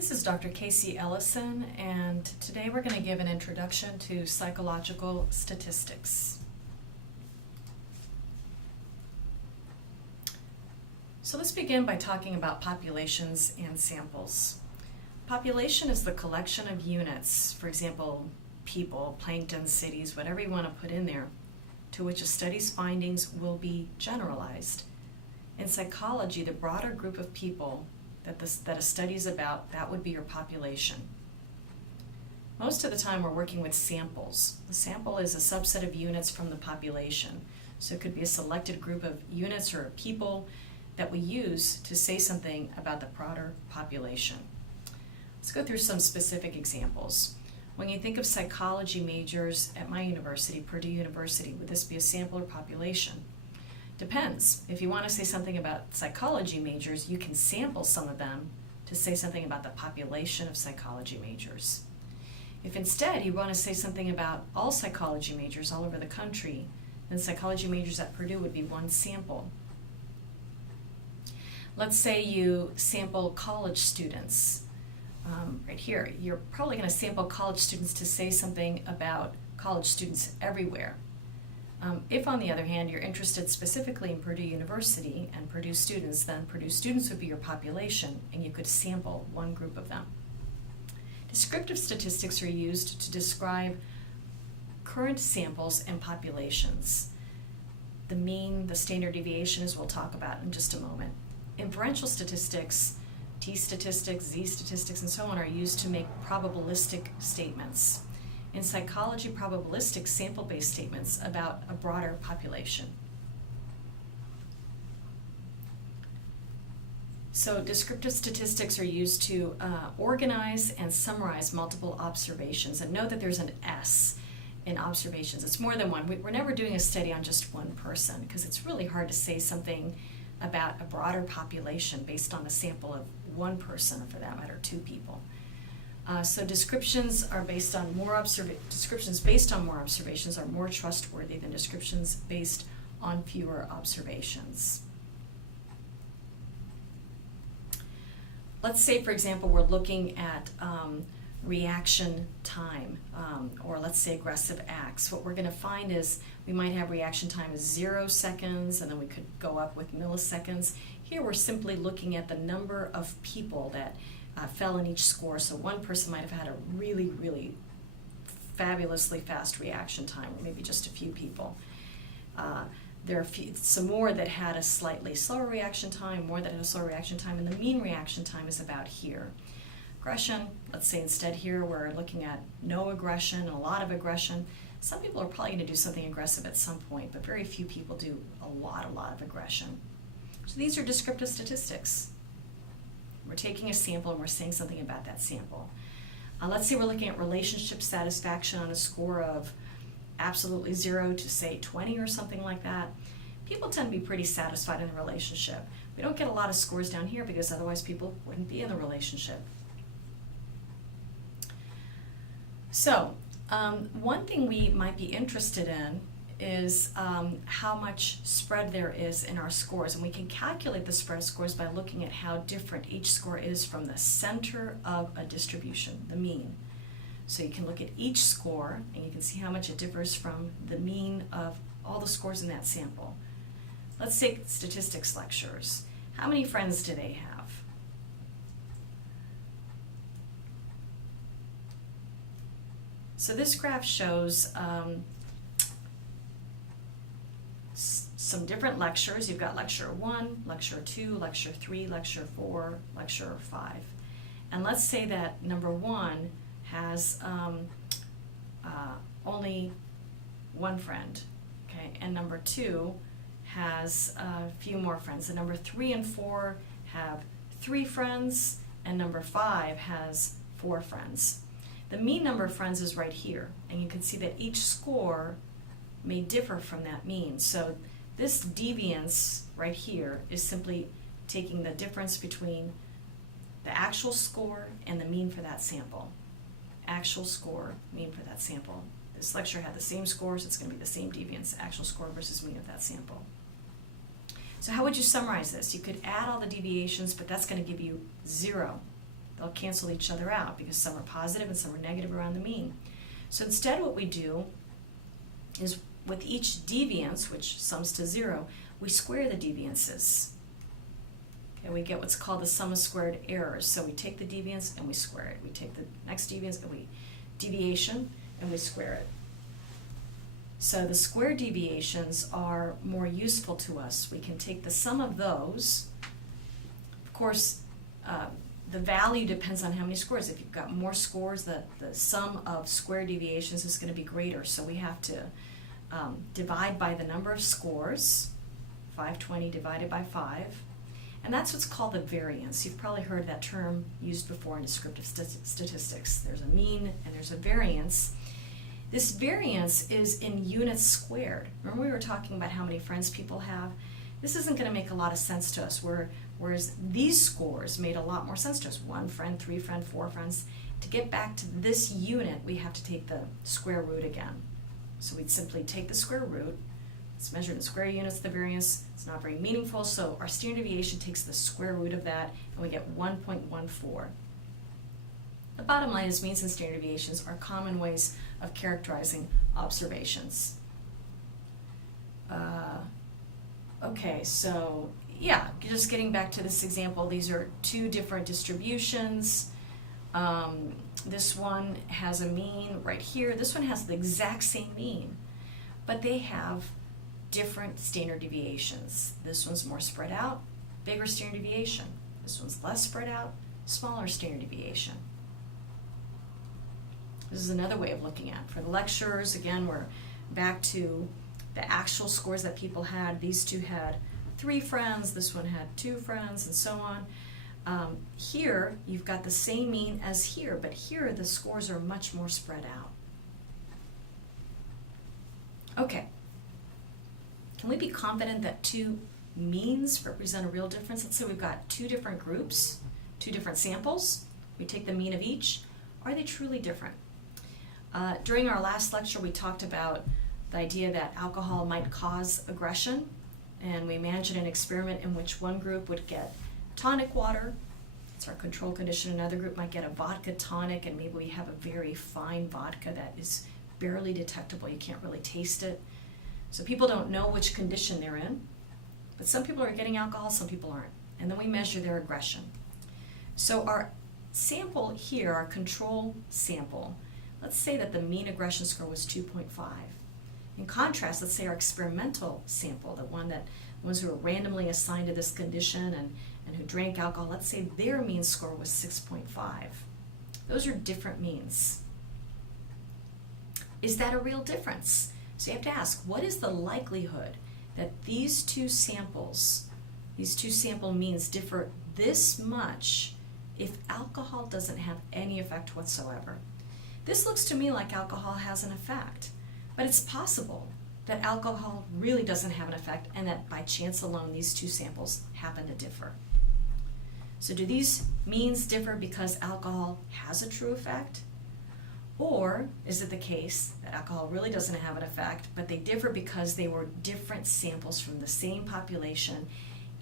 This is Dr. Casey Ellison, and today we're going to give an introduction to psychological statistics. So let's begin by talking about populations and samples. Population is the collection of units, for example, people, plankton, cities, whatever you want to put in there, to which a study's findings will be generalized. In psychology, the broader group of people that a study is about, that would be your population. Most of the time we're working with samples. The sample is a subset of units from the population. So it could be a selected group of units or people that we use to say something about the broader population. Let's go through some specific examples. When you think of psychology majors at my university, Purdue University, would this be a sample or population? Depends. If you want to say something about psychology majors, you can sample some of them to say something about the population of psychology majors. If instead you want to say something about all psychology majors all over the country, then psychology majors at Purdue would be one sample. Let's say you sample college students. Right here, you're probably going to sample college students to say something about college students everywhere. If, on the other hand, you're interested specifically in Purdue University and Purdue students, then Purdue students would be your population, and you could sample one group of them. Descriptive statistics are used to describe current samples and populations. The mean, the standard deviation, as we'll talk about in just a moment. Inferential statistics, T statistics, Z statistics, and so on are used to make probabilistic statements. In psychology, probabilistic sample-based statements about a broader population. So descriptive statistics are used to organize and summarize multiple observations. And note that there's an S in observations. It's more than one. We're never doing a study on just one person because it's really hard to say something about a broader population based on a sample of one person, or for that matter, two people. So descriptions based on more observations are more trustworthy than descriptions based on fewer observations. Let's say, for example, we're looking at reaction time, or let's say aggressive acts. What we're going to find is we might have reaction time as 0 seconds, and then we could go up with milliseconds. Here we're simply looking at the number of people that fell in each score. So one person might have had a really, really fabulously fast reaction time, or maybe just a few people. There are some more that had a slightly slower reaction time, more that had a slower reaction time, and the mean reaction time is about here. Aggression, let's say instead here we're looking at no aggression and a lot of aggression. Some people are probably going to do something aggressive at some point, but very few people do a lot of aggression. So these are descriptive statistics. We're taking a sample and we're saying something about that sample. Let's say we're looking at relationship satisfaction on a score of absolutely 0 to say 20 or something like that. People tend to be pretty satisfied in a relationship. We don't get a lot of scores down here because otherwise people wouldn't be in the relationship. So one thing we might be interested in is how much spread there is in our scores. And we can calculate the spread of scores by looking at how different each score is from the center of a distribution, the mean. So you can look at each score and you can see how much it differs from the mean of all the scores in that sample. Let's take statistics lecturers. How many friends do they have? So this graph shows some different lectures. You've got lecture 1, lecture 2, lecture 3, lecture 4, lecture 5. And let's say that number 1 has only one friend, okay? And number 2 has a few more friends. And number 3 and 4 have 3 friends, and number 5 has 4 friends. The mean number of friends is right here, and you can see that each score may differ from that mean. So this deviance right here is simply taking the difference between the actual score and the mean for that sample. Actual score, mean for that sample. This lecture had the same scores, it's going to be the same deviance, actual score versus mean of that sample. So how would you summarize this? You could add all the deviations, but that's going to give you 0. They'll cancel each other out because some are positive and some are negative around the mean. So instead what we do is with each deviance, which sums to 0, we square the deviances. And we get what's called the sum of squared errors. So we take the deviance and we square it. We take the next deviance and deviation and we square it. So the square deviations are more useful to us. We can take the sum of those. Of course, the value depends on how many scores. If you've got more scores, the sum of square deviations is going to be greater. So we have to divide by the number of scores, 520 divided by 5. And that's what's called the variance. You've probably heard that term used before in descriptive statistics. There's a mean and there's a variance. This variance is in units squared. Remember we were talking about how many friends people have? This isn't going to make a lot of sense to us, whereas these scores made a lot more sense to us. 1 friend, 3 friend, 4 friends. To get back to this unit, we have to take the square root again. So we'd simply take the square root. It's measured in square units, the variance. It's not very meaningful, so our standard deviation takes the square root of that, and we get 1.14. The bottom line is means and standard deviations are common ways of characterizing observations. Okay, so yeah, just getting back to this example, these are two different distributions. This one has a mean right here. This one has the exact same mean, but they have different standard deviations. This one's more spread out, bigger standard deviation. This one's less spread out, smaller standard deviation. This is another way of looking at it. For the lecturers, again, we're back to the actual scores that people had. These two had 3 friends, this one had 2 friends, and so on. Here, you've got the same mean as here, but here the scores are much more spread out. Okay. Can we be confident that 2 means represent a real difference? Let's say we've got 2 different groups, 2 different samples. We take the mean of each. Are they truly different? During our last lecture, we talked about the idea that alcohol might cause aggression, and we imagined an experiment in which one group would get tonic water. It's our control condition. Another group might get a vodka tonic, and maybe we have a very fine vodka that is barely detectable. You can't really taste it. So people don't know which condition they're in, but some people are getting alcohol, some people aren't. And then we measure their aggression. So our sample here, our control sample, let's say that the mean aggression score was 2.5. In contrast, let's say our experimental sample, the ones who were randomly assigned to this condition and who drank alcohol, let's say their mean score was 6.5. Those are different means. Is that a real difference? So you have to ask, what is the likelihood that these two sample means differ this much if alcohol doesn't have any effect whatsoever? This looks to me like alcohol has an effect, but it's possible that alcohol really doesn't have an effect and that by chance alone these two samples happen to differ. So do these means differ because alcohol has a true effect? Or is it the case that alcohol really doesn't have an effect, but they differ because they were different samples from the same population?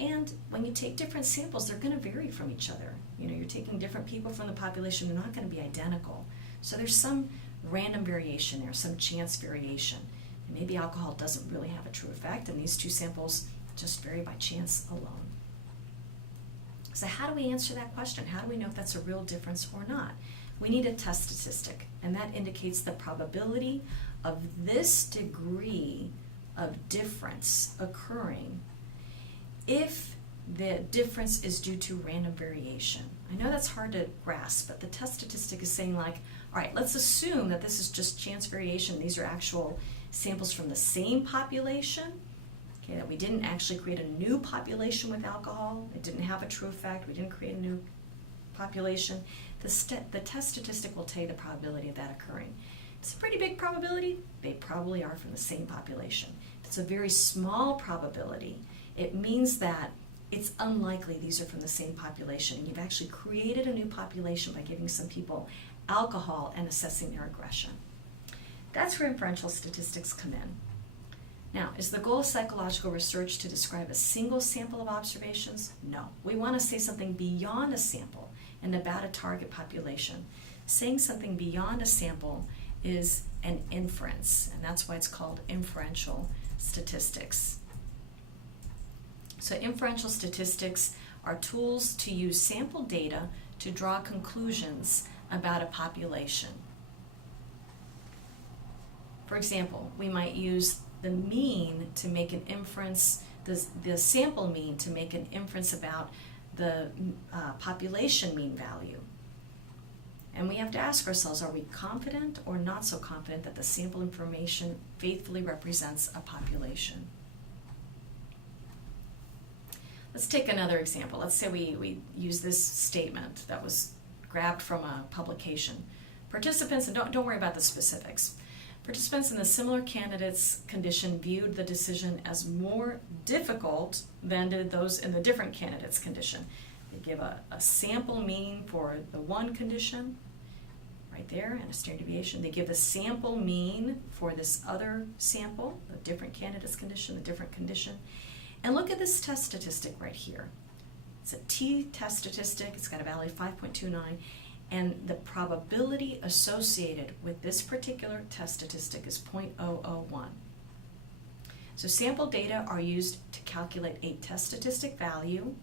And when you take different samples, they're going to vary from each other. You know, you're taking different people from the population, they're not going to be identical. So there's some random variation there, some chance variation. And maybe alcohol doesn't really have a true effect, and these two samples just vary by chance alone. So how do we answer that question? How do we know if that's a real difference or not? We need a test statistic, and that indicates the probability of this degree of difference occurring if the difference is due to random variation. I know that's hard to grasp, but the test statistic is saying like, all right, let's assume that this is just chance variation. These are actual samples from the same population, okay, that we didn't actually create a new population with alcohol. It didn't have a true effect. We didn't create a new population. The test statistic will tell you the probability of that occurring. If it's a pretty big probability, they probably are from the same population. If it's a very small probability, it means that it's unlikely these are from the same population. You've actually created a new population by giving some people alcohol and assessing their aggression. That's where inferential statistics come in. Now, is the goal of psychological research to describe a single sample of observations? No. We want to say something beyond a sample. and about a target population. Saying something beyond a sample is an inference, and that's why it's called inferential statistics. So inferential statistics are tools to use sample data to draw conclusions about a population. For example, we might use the mean to make an inference, the sample mean to make an inference about the population mean value. And we have to ask ourselves, are we confident or not so confident that the sample information faithfully represents a population? Let's take another example. Let's say we use this statement that was grabbed from a publication. Participants, and don't worry about the specifics. Participants in the similar candidates condition viewed the decision as more difficult than did those in the different candidates condition. They give a sample mean for the one condition, right there, and a standard deviation. They give the sample mean for this other sample, the different candidates condition, the different condition. And look at this test statistic right here. It's a t-test statistic. It's got a value of 5.29. And the probability associated with this particular test statistic is 0.001. So sample data are used to calculate a test statistic value,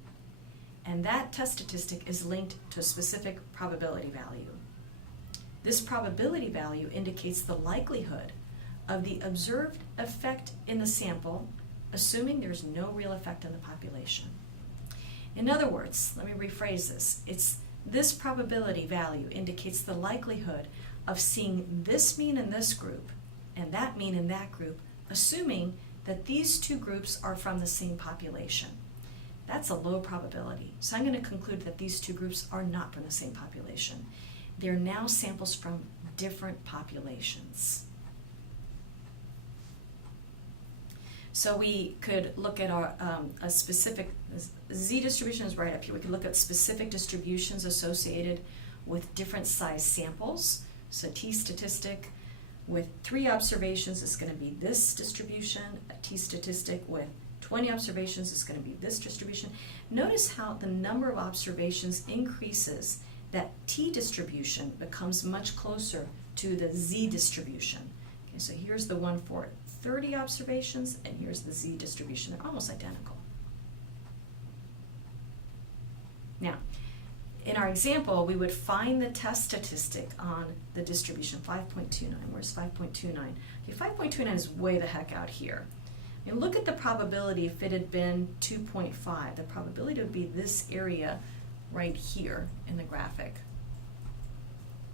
and that test statistic is linked to a specific probability value. This probability value indicates the likelihood of the observed effect in the sample, assuming there's no real effect in the population. In other words, let me rephrase this. This probability value indicates the likelihood of seeing this mean in this group and that mean in that group, assuming that these two groups are from the same population. That's a low probability. So I'm going to conclude that these two groups are not from the same population. They're now samples from different populations. So we could look at our a specific Z distribution is right up here. We could look at specific distributions associated with different size samples. So T statistic with 3 observations is going to be this distribution. A T statistic with 20 observations is going to be this distribution. Notice how the number of observations increases. That T distribution becomes much closer to the Z distribution. Okay, so here's the one for 30 observations, and here's the Z distribution. They're almost identical. Now, in our example, we would find the test statistic on the distribution 5.29. Where's 5.29? Okay, 5.29 is way the heck out here. And look at the probability if it had been 2.5. The probability would be this area right here in the graphic.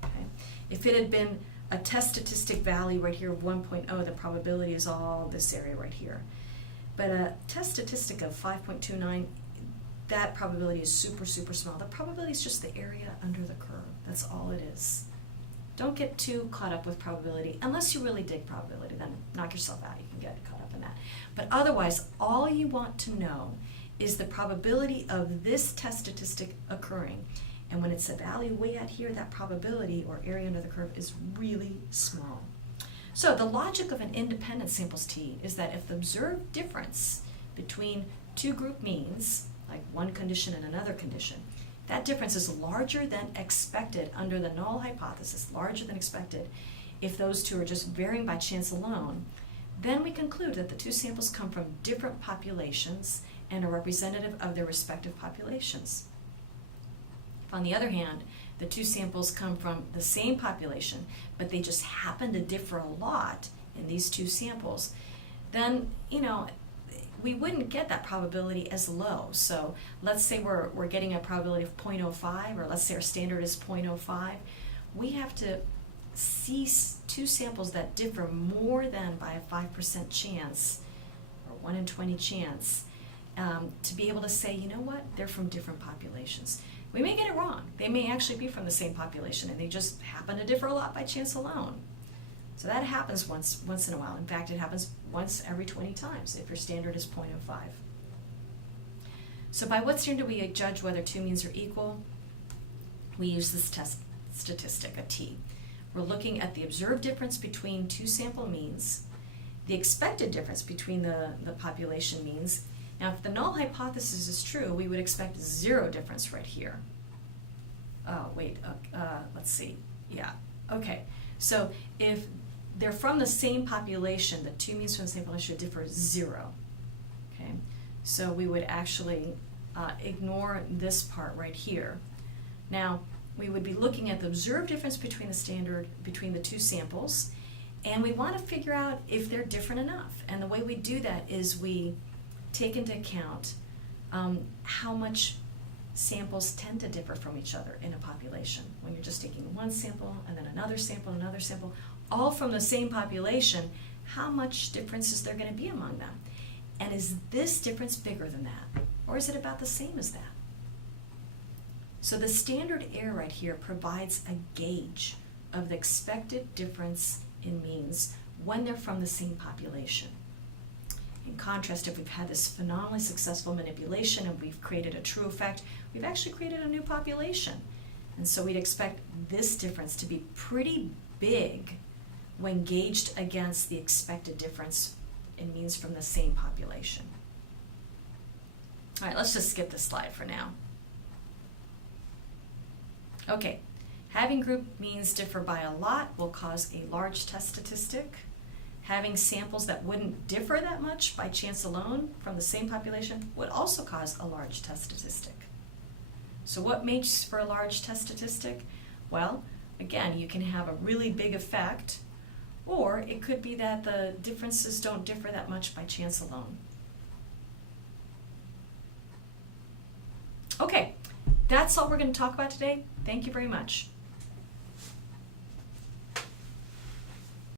Okay. If it had been a test statistic value right here of 1.0, the probability is all this area right here. But a test statistic of 5.29, that probability is super, super small. The probability is just the area under the curve. That's all it is. Don't get too caught up with probability. Unless you really dig probability, then knock yourself out. You can get caught up in that. But otherwise, all you want to know is the probability of this test statistic occurring. And when it's a value way out here, that probability or area under the curve is really small. So the logic of an independent samples T is that if the observed difference between two group means, like one condition and another condition, that difference is larger than expected under the null hypothesis, larger than expected, if those two are just varying by chance alone, then we conclude that the two samples come from different populations and are representative of their respective populations. If, on the other hand, the two samples come from the same population, but they just happen to differ a lot in these two samples, then, we wouldn't get that probability as low. So let's say we're getting a probability of 0.05, or let's say our standard is 0.05. We have to see two samples that differ more than by a 5% chance, or 1 in 20 chance, to be able to say, you know what, they're from different populations. We may get it wrong. They may actually be from the same population, and they just happen to differ a lot by chance alone. So that happens once in a while. In fact, it happens once every 20 times if your standard is 0.05. So by what standard do we judge whether two means are equal? We use this test statistic, a T. We're looking at the observed difference between two sample means, the expected difference between the population means. Now, if the null hypothesis is true, we would expect 0 difference right here. let's see. Yeah, okay. So if they're from the same population, the two means from the same population would differ 0. Okay, so we would actually ignore this part right here. Now, we would be looking at the observed difference between the two samples, and we want to figure out if they're different enough. And the way we do that is we take into account how much samples tend to differ from each other in a population. When you're just taking one sample and then another sample, all from the same population, how much difference is there going to be among them? And is this difference bigger than that? Or is it about the same as that? So the standard error right here provides a gauge of the expected difference in means when they're from the same population. In contrast, if we've had this phenomenally successful manipulation and we've created a true effect, we've actually created a new population. And so we'd expect this difference to be pretty big when gauged against the expected difference in means from the same population. All right, let's just skip this slide for now. Okay, having group means differ by a lot will cause a large test statistic. Having samples that wouldn't differ that much by chance alone from the same population would also cause a large test statistic. So what makes for a large test statistic? Well, again, you can have a really big effect, or it could be that the differences don't differ that much by chance alone. Okay, that's all we're going to talk about today. Thank you very much.